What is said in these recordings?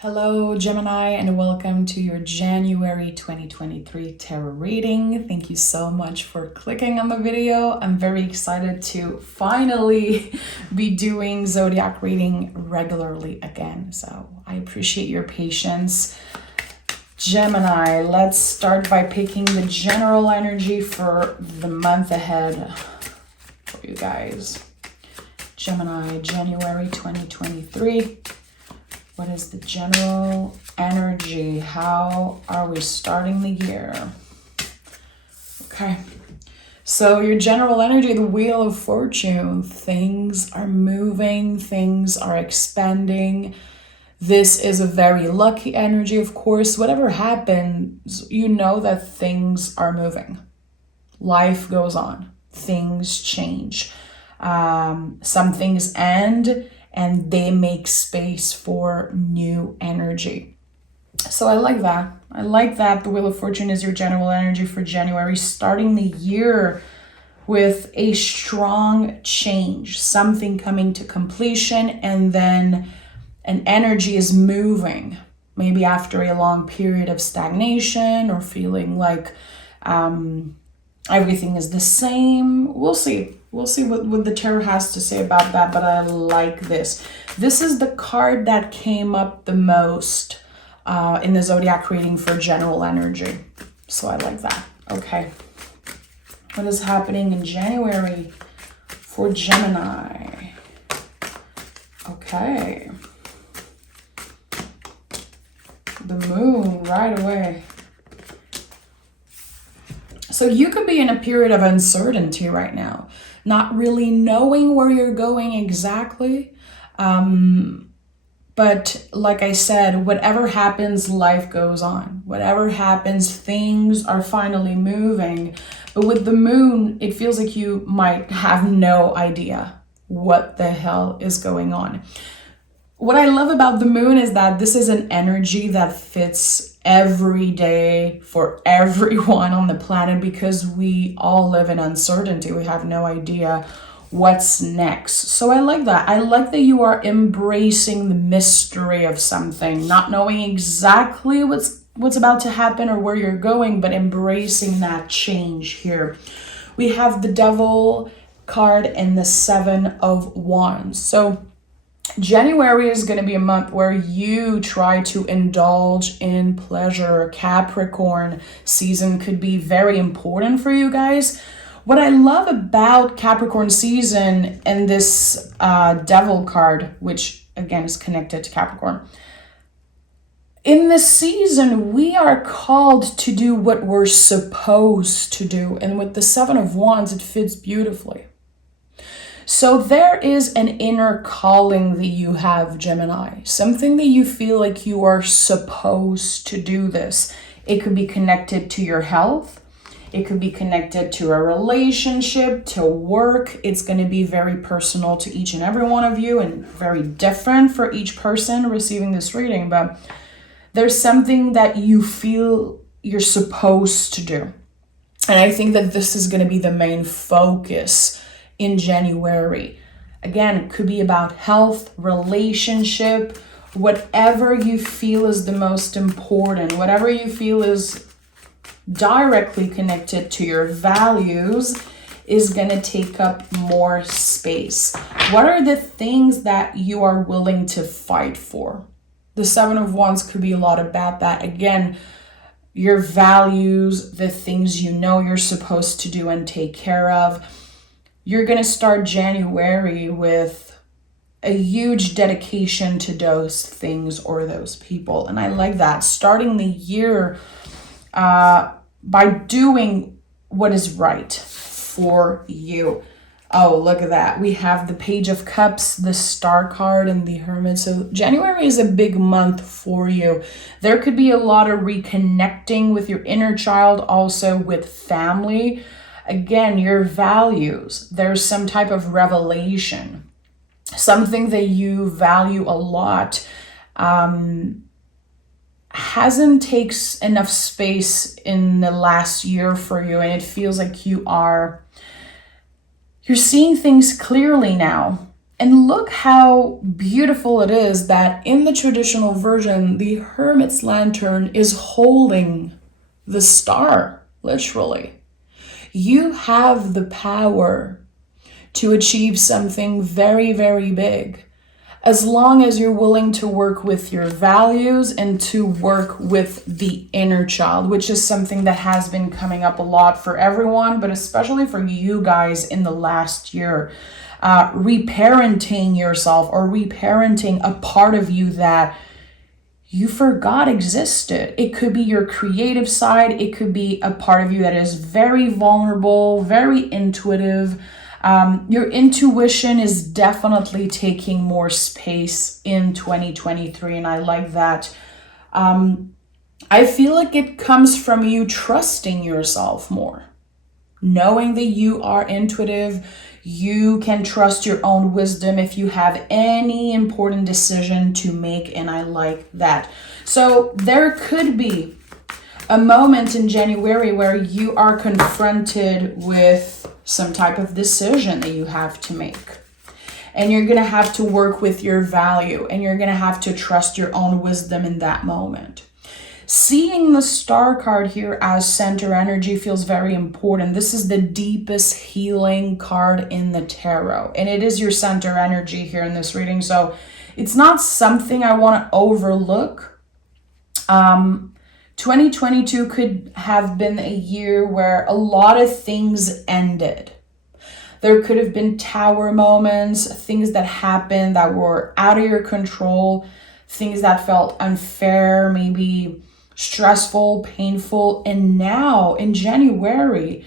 Hello, Gemini, and welcome to your January 2023 tarot reading. Thank you so much for clicking on the video. I'm very excited to finally be doing zodiac reading regularly again. So I appreciate your patience. Gemini, let's start by picking the general energy for the month ahead for you guys. Gemini, January 2023. What is the general energy? How are we starting the year? Okay. So your general energy, the Wheel of Fortune, things are moving, things are expanding. This is a very lucky energy, of course. Whatever happens, you know that things are moving. Life goes on. Things change. Some things end and they make space for new energy. So I like that. I like that the Wheel of Fortune is your general energy for January, starting the year with a strong change, something coming to completion, and then an energy is moving, maybe after a long period of stagnation or feeling like everything is the same. We'll see. We'll see what the tarot has to say about that, but I like this. This is the card that came up the most in the zodiac reading for general energy. So I like that. Okay. What is happening in January for Gemini? Okay. The moon right away. So you could be in a period of uncertainty right now, not really knowing where you're going exactly. But like I said, whatever happens, life goes on. Whatever happens, things are finally moving. But with the moon, it feels like you might have no idea what the hell is going on. What I love about the moon is that this is an energy that fits every day for everyone on the planet because we all live in uncertainty. We have no idea what's next. So I like that. I like that you are embracing the mystery of something, not knowing exactly what's about to happen or where you're going, but embracing that change here. We have the Devil card and the Seven of Wands. So January is going to be a month where you try to indulge in pleasure. Capricorn season could be very important for you guys. What I love about Capricorn season and this Devil card, which again is connected to Capricorn, in this season, we are called to do what we're supposed to do. And with the Seven of Wands, it fits beautifully. So there is an inner calling that you have, Gemini, something that you feel like you are supposed to do this. It could be connected to your health. It could be connected to a relationship, to work. It's going to be very personal to each and every one of you and very different for each person receiving this reading. But there's something that you feel you're supposed to do. And I think that this is going to be the main focus in January. Again, it could be about health, relationship, whatever you feel is the most important, whatever you feel is directly connected to your values is going to take up more space. What are the things that you are willing to fight for? The Seven of Wands could be a lot about that. Again, your values, the things you know you're supposed to do and take care of. You're going to start January with a huge dedication to those things or those people. And I like that. Starting the year by doing what is right for you. Oh, look at that. We have the Page of Cups, the Star card, and the Hermit. So January is a big month for you. There could be a lot of reconnecting with your inner child, also with family. Again, your values, there's some type of revelation, something that you value a lot, hasn't takes enough space in the last year for you. And it feels like you're seeing things clearly now. And look how beautiful it is that in the traditional version, the Hermit's lantern is holding the star, literally. You have the power to achieve something very, very big, as long as you're willing to work with your values and to work with the inner child, which is something that has been coming up a lot for everyone, but especially for you guys in the last year. Reparenting yourself, or reparenting a part of you that you forgot existed. It could be your creative side. It could be a part of you that is very vulnerable, very intuitive. Your intuition is definitely taking more space in 2023, and I like that. I feel like it comes from you trusting yourself more, knowing that you are intuitive. You can trust your own wisdom if you have any important decision to make, and I like that. So there could be a moment in January where you are confronted with some type of decision that you have to make. And you're going to have to work with your value, and you're going to have to trust your own wisdom in that moment. Seeing the star card here as center energy feels very important. This is the deepest healing card in the tarot, and it is your center energy here in this reading. So it's not something I want to overlook. 2022 could have been a year where a lot of things ended. There could have been tower moments, things that happened that were out of your control, things that felt unfair, maybe stressful, painful. And now in January,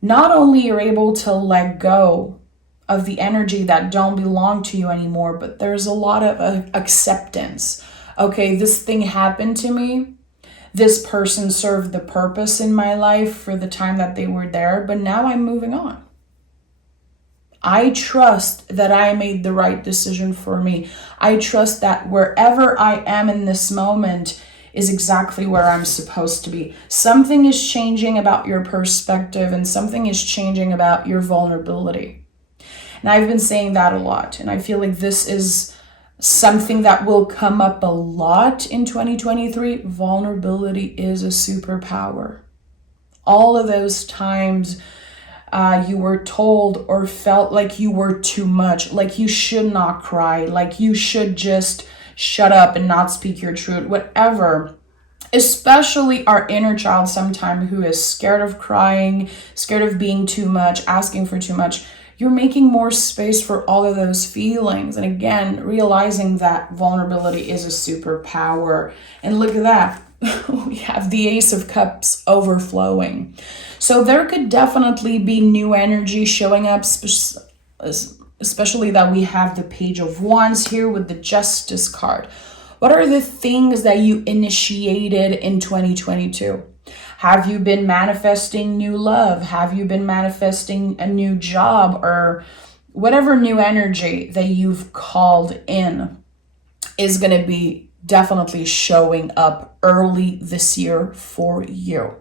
not only you're able to let go of the energy that don't belong to you anymore, but there's a lot of acceptance. Okay, this thing happened to me. This person served the purpose in my life for the time that they were there, but now I'm moving on. I trust that I made the right decision for me. I trust that wherever I am in this moment is exactly where I'm supposed to be. Something is changing about your perspective, and something is changing about your vulnerability. And I've been saying that a lot, and I feel like this is something that will come up a lot in 2023. Vulnerability is a superpower. All of those times you were told or felt like you were too much, like you should not cry, like you should just shut up and not speak your truth, whatever. Especially our inner child sometimes, who is scared of crying, scared of being too much, asking for too much. You're making more space for all of those feelings. And again, realizing that vulnerability is a superpower. And look at that. We have the Ace of Cups overflowing. So there could definitely be new energy showing up, especially that we have the Page of Wands here with the Justice card. What are the things that you initiated in 2022? Have you been manifesting new love? Have you been manifesting a new job, or whatever new energy that you've called in is going to be definitely showing up early this year for you.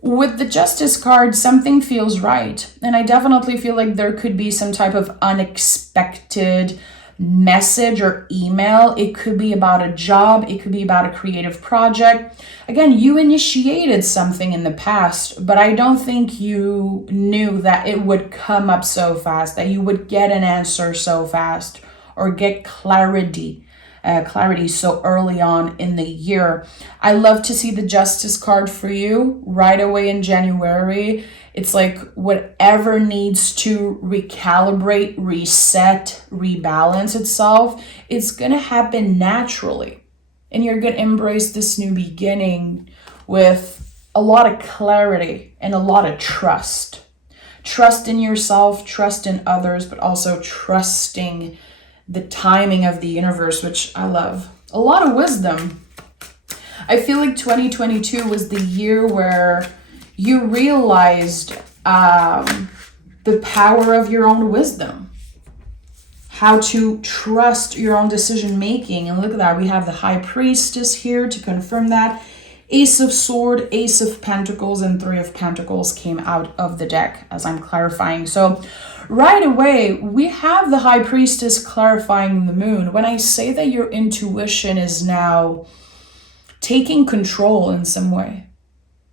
With the Justice card, something feels right. And I definitely feel like there could be some type of unexpected message or email. It could be about a job. It could be about a creative project. Again, you initiated something in the past, but I don't think you knew that it would come up so fast, that you would get an answer so fast, or get clarity so early on in the year. I love to see the Justice card for you right away in January. It's like whatever needs to recalibrate, reset, rebalance itself, it's going to happen naturally. And you're going to embrace this new beginning with a lot of clarity and a lot of trust. Trust in yourself, trust in others, but also trusting the timing of the universe, which I love. A lot of wisdom. I feel like 2022 was the year where you realized the power of your own wisdom, how to trust your own decision making. And look at that, we have the High Priestess here to confirm that. Ace of Sword, Ace of Pentacles, and Three of Pentacles came out of the deck as I'm clarifying. So Right away, we have the high priestess clarifying the moon. When I say that your intuition is now taking control in some way,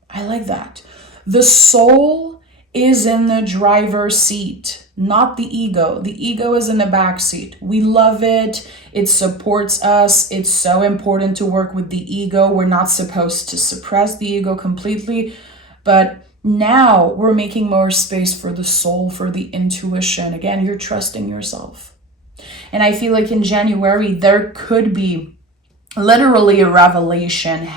I like that. The soul is in the driver's seat, not the ego. The ego is in the back seat. We love it. It supports us. It's so important to work with the ego. We're not supposed to suppress the ego completely, but now we're making more space for the soul, for the intuition. Again, you're trusting yourself. And I feel like in January, there could be literally a revelation,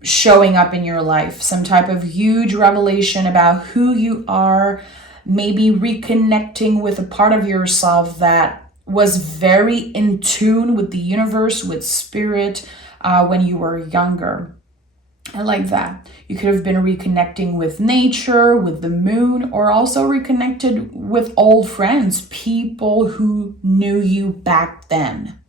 showing up in your life, some type of huge revelation about who you are, maybe reconnecting with a part of yourself that was very in tune with the universe, with spirit, when you were younger. I like that. You could have been reconnecting with nature, with the moon, or also reconnected with old friends, people who knew you back then.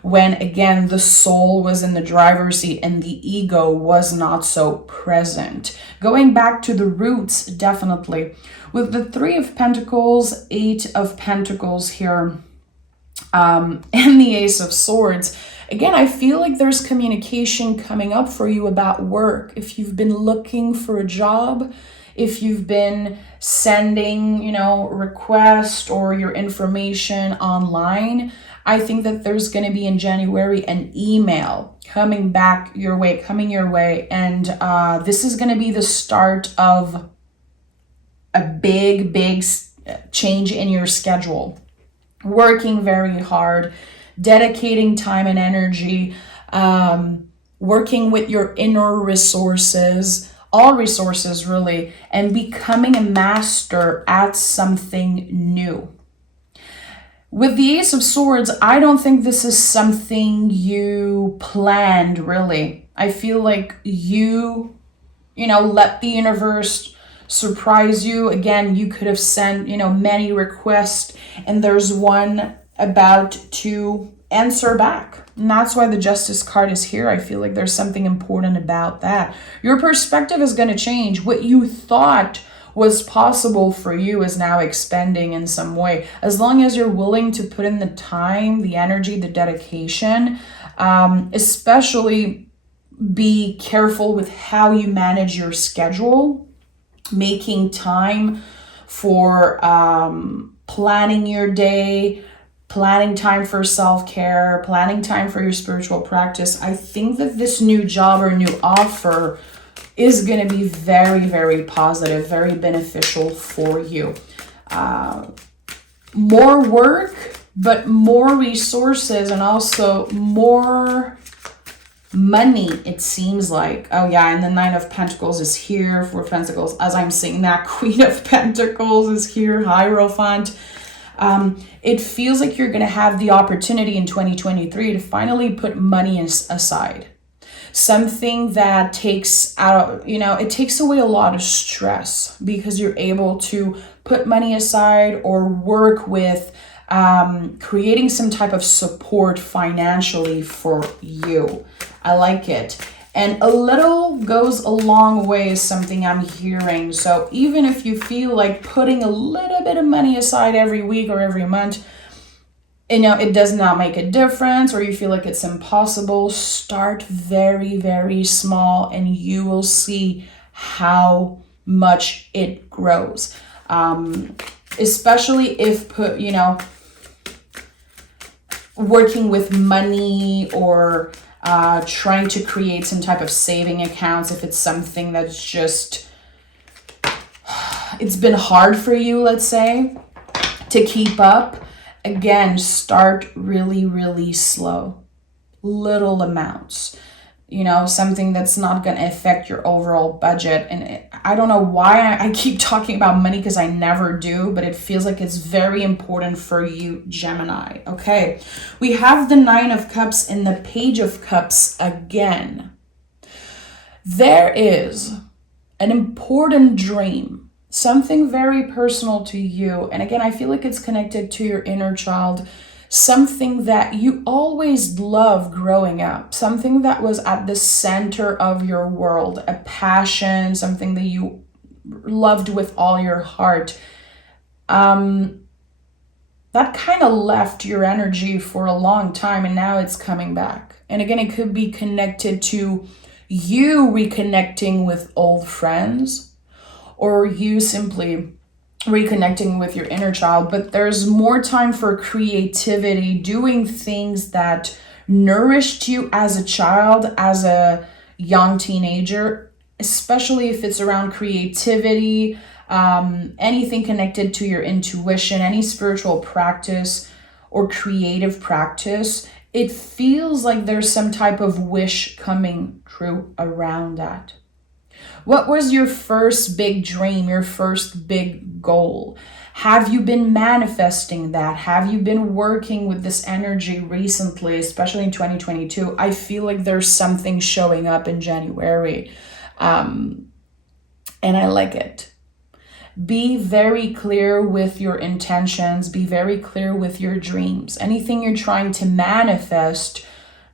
When, again, the soul was in the driver's seat and the ego was not so present. Going back to the roots, definitely. With the 3 of Pentacles, 8 of Pentacles here, and the Ace of Swords, again, I feel like there's communication coming up for you about work. If you've been looking for a job, if you've been sending, requests or your information online, I think that there's going to be in January an email coming your way. And this is going to be the start of a big change in your schedule. Working very hard, dedicating time and energy, working with your inner resources, all resources really, and becoming a master at something new. With the Ace of Swords, I don't think this is something you planned, really. I feel like you let the universe surprise you. Again, you could have sent, many requests, and there's one about to answer back. And that's why the Justice card is here. I feel like there's something important about that. Your perspective is going to change. What you thought was possible for you is now expanding in some way. As long as you're willing to put in the time, the energy, the dedication, especially be careful with how you manage your schedule, making time for planning your day, planning time for self-care, planning time for your spiritual practice. I think that this new job or new offer is going to be very, very positive, very beneficial for you. More work, but more resources and also more money, it seems like. Oh yeah, and the 9 of Pentacles is here, 4 of Pentacles. As I'm saying that, Queen of Pentacles is here, Hierophant. It feels like you're going to have the opportunity in 2023 to finally put money aside. Something that takes out, it takes away a lot of stress because you're able to put money aside or work with creating some type of support financially for you. I like it. And a little goes a long way is something I'm hearing. So even if you feel like putting a little bit of money aside every week or every month, it does not make a difference, or you feel like it's impossible, start very, very small and you will see how much it grows. Especially if working with money or trying to create some type of saving accounts, if it's something that's just, it's been hard for you, let's say, to keep up. Again, start really, really slow, little amounts, something that's not going to affect your overall budget. And I don't know why I keep talking about money because I never do, but it feels like it's very important for you, Gemini. Okay, we have the 9 of Cups and the Page of Cups again. There is an important dream, something very personal to you. And again, I feel like it's connected to your inner child, something that you always loved growing up, something that was at the center of your world, a passion, something that you loved with all your heart, that kind of left your energy for a long time, and now it's coming back. And again, it could be connected to you reconnecting with old friends, or you simply reconnecting with your inner child. But there's more time for creativity, doing things that nourished you as a child, as a young teenager, especially if it's around creativity, anything connected to your intuition, any spiritual practice or creative practice. It feels like there's some type of wish coming true around that. What was your first big dream, your first big goal? Have you been manifesting that? Have you been working with this energy recently, especially in 2022? I feel like there's something showing up in January, and I like it. Be very clear with your intentions. Be very clear with your dreams. Anything you're trying to manifest,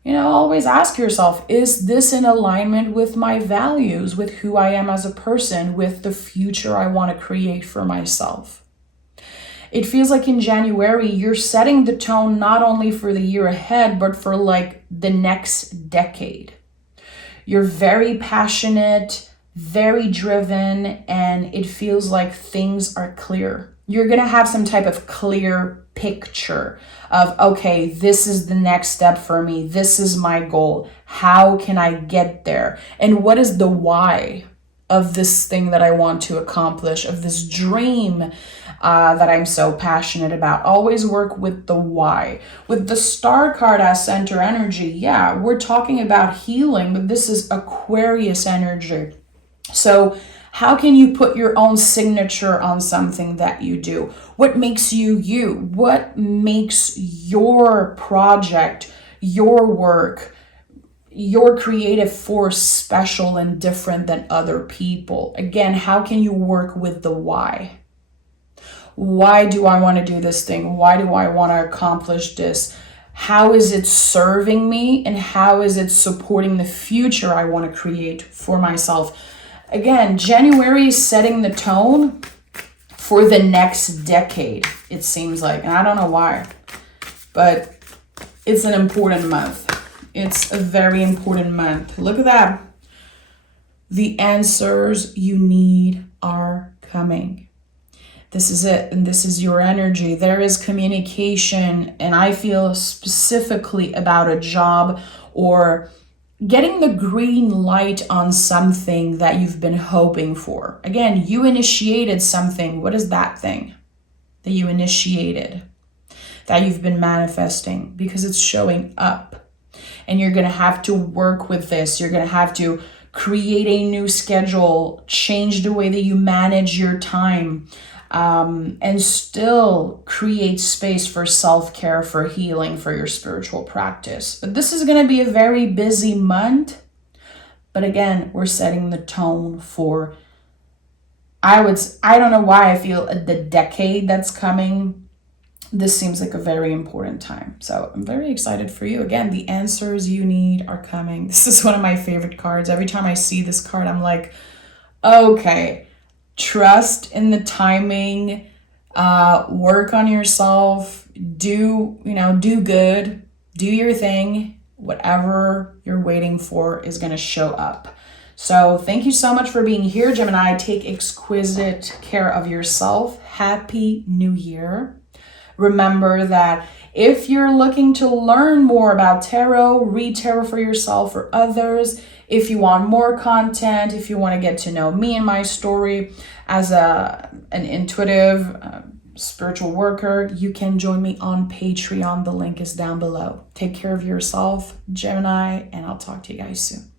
always ask yourself, is this in alignment with my values, with who I am as a person, with the future I want to create for myself? It feels like in January, you're setting the tone not only for the year ahead, but for like the next decade. You're very passionate, very driven, and it feels like things are clear. You're going to have some type of clear picture of, okay, this is the next step for me. This is my goal. How can I get there? And what is the why of this thing that I want to accomplish, of this dream that I'm so passionate about? Always work with the why. With the star card as center energy, yeah, we're talking about healing, but this is Aquarius energy. So how can you put your own signature on something that you do? What makes you you? What makes your project, your work, your creative force special and different than other people? Again, how can you work with the why? Why do I want to do this thing? Why do I want to accomplish this? How is it serving me? And how is it supporting the future I want to create for myself? Again, January is setting the tone for the next decade, it seems like. And I don't know why, but it's an important month. It's a very important month. Look at that. The answers you need are coming. This is it, and this is your energy. There is communication, and I feel specifically about a job or getting the green light on something that you've been hoping for. Again, you initiated something. What is that thing that you initiated, that you've been manifesting? Because it's showing up, and you're going to have to work with this. You're going to have to create a new schedule, change the way that you manage your time, and still create space for self-care, for healing, for your spiritual practice. But this is going to be a very busy month. But again, we're setting the tone for, I don't know why I feel the decade that's coming. This seems like a very important time. So I'm very excited for you. Again, the answers you need are coming. This is one of my favorite cards. Every time I see this card, I'm like, okay, trust in the timing, work on yourself, do good, do your thing. Whatever you're waiting for is going to show up. So thank you so much for being here, Gemini. Take exquisite care of yourself. Happy New Year. Remember that if you're looking to learn more about tarot, read tarot for yourself or others, if you want more content, if you want to get to know me and my story as an intuitive spiritual worker, you can join me on Patreon. The link is down below. Take care of yourself, Gemini, and I'll talk to you guys soon.